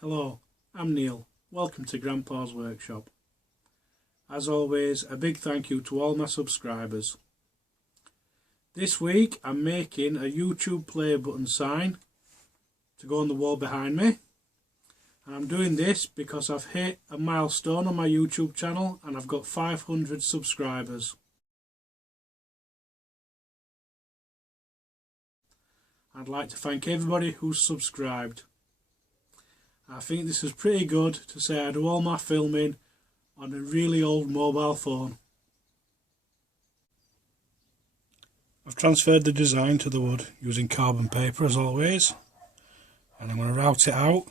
Hello, I'm Neil. Welcome to Grandpa's Workshop. As always, a big thank you to all my subscribers. This week I'm making a YouTube play button sign to go on the wall behind me. And I'm doing this because I've hit a milestone on my YouTube channel and I've got 500 subscribers. I'd like to thank everybody who's subscribed. I think this is pretty good to say I do all my filming on a really old mobile phone. I've transferred the design to the wood using carbon paper as always, and I'm going to route it out,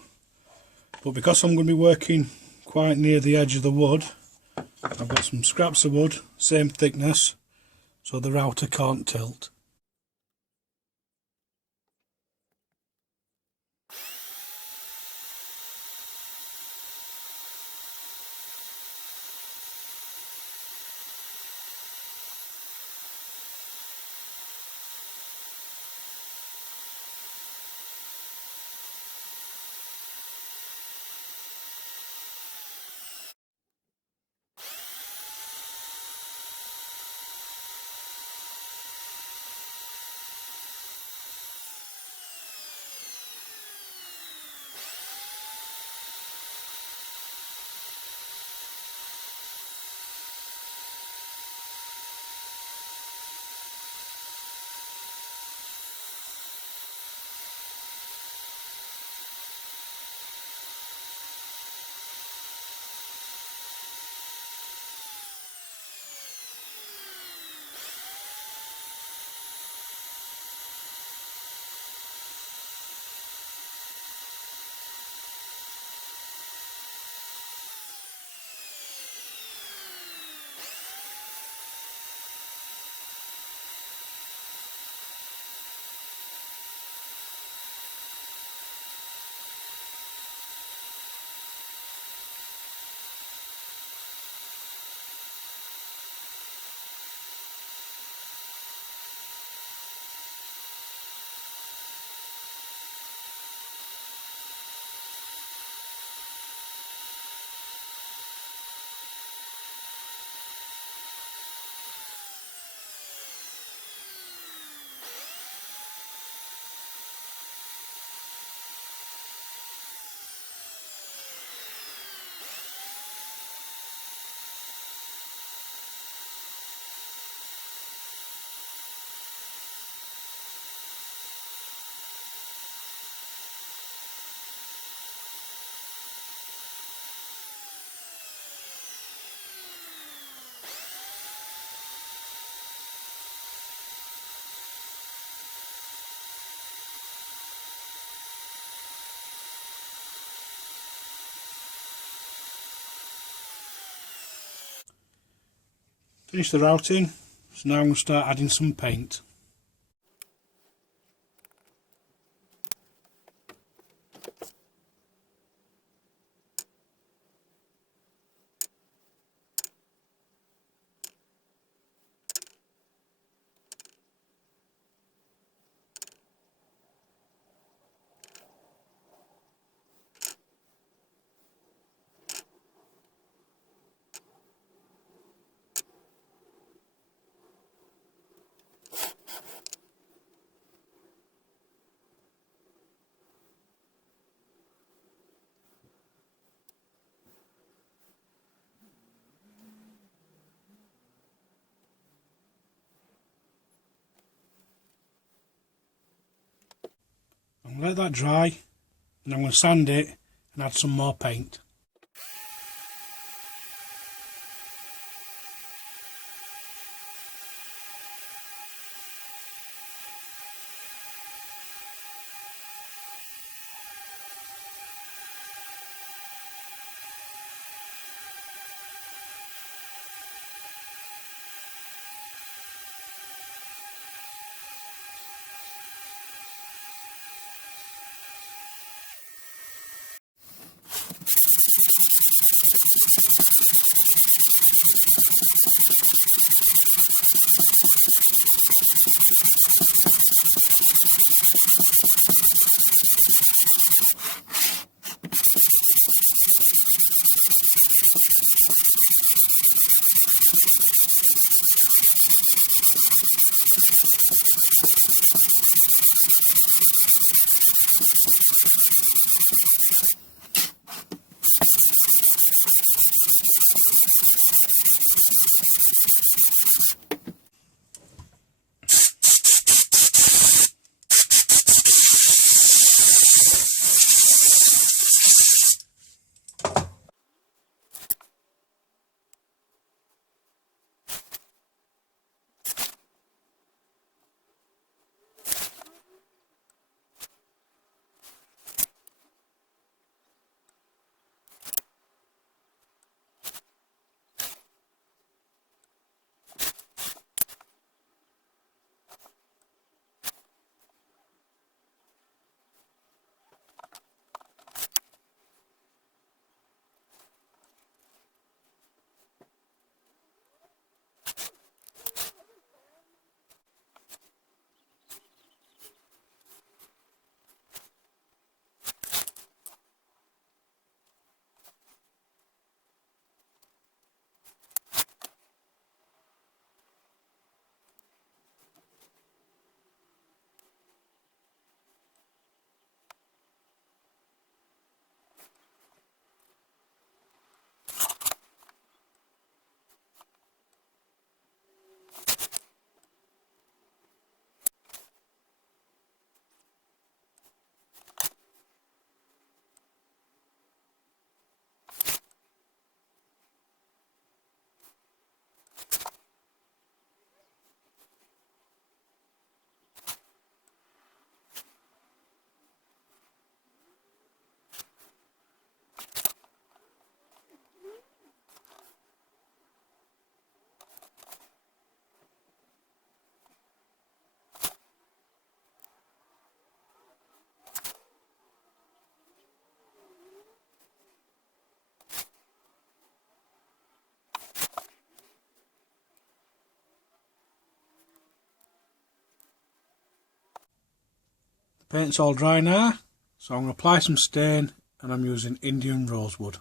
but because I'm going to be working quite near the edge of the wood, I've got some scraps of wood, same thickness, so the router can't tilt. Finish the routing, so now I'm going to start adding some paint. I'm going to let that dry, and I'm going to sand it and add some more paint. Paint's all dry now, so I'm going to apply some stain, and I'm using Indian rosewood.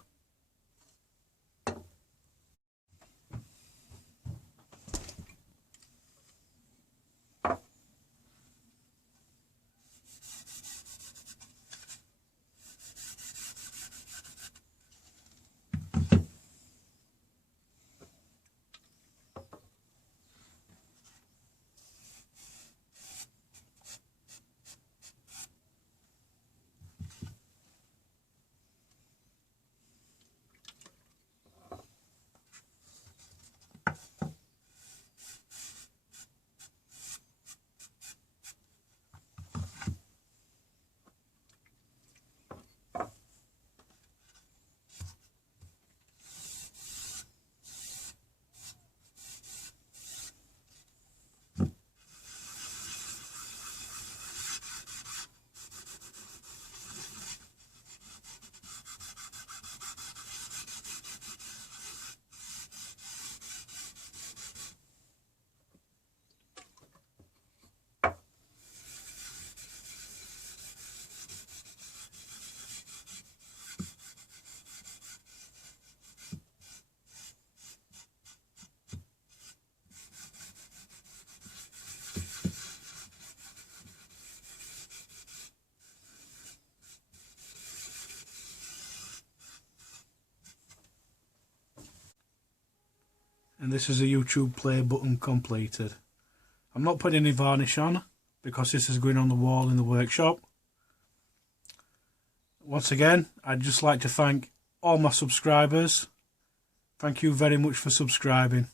And this is a YouTube play button completed. I'm not putting any varnish on because this is going on the wall in the workshop. Once again, I'd just like to thank all my subscribers. Thank you very much for subscribing.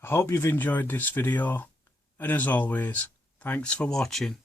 I hope you've enjoyed this video, and as always, thanks for watching.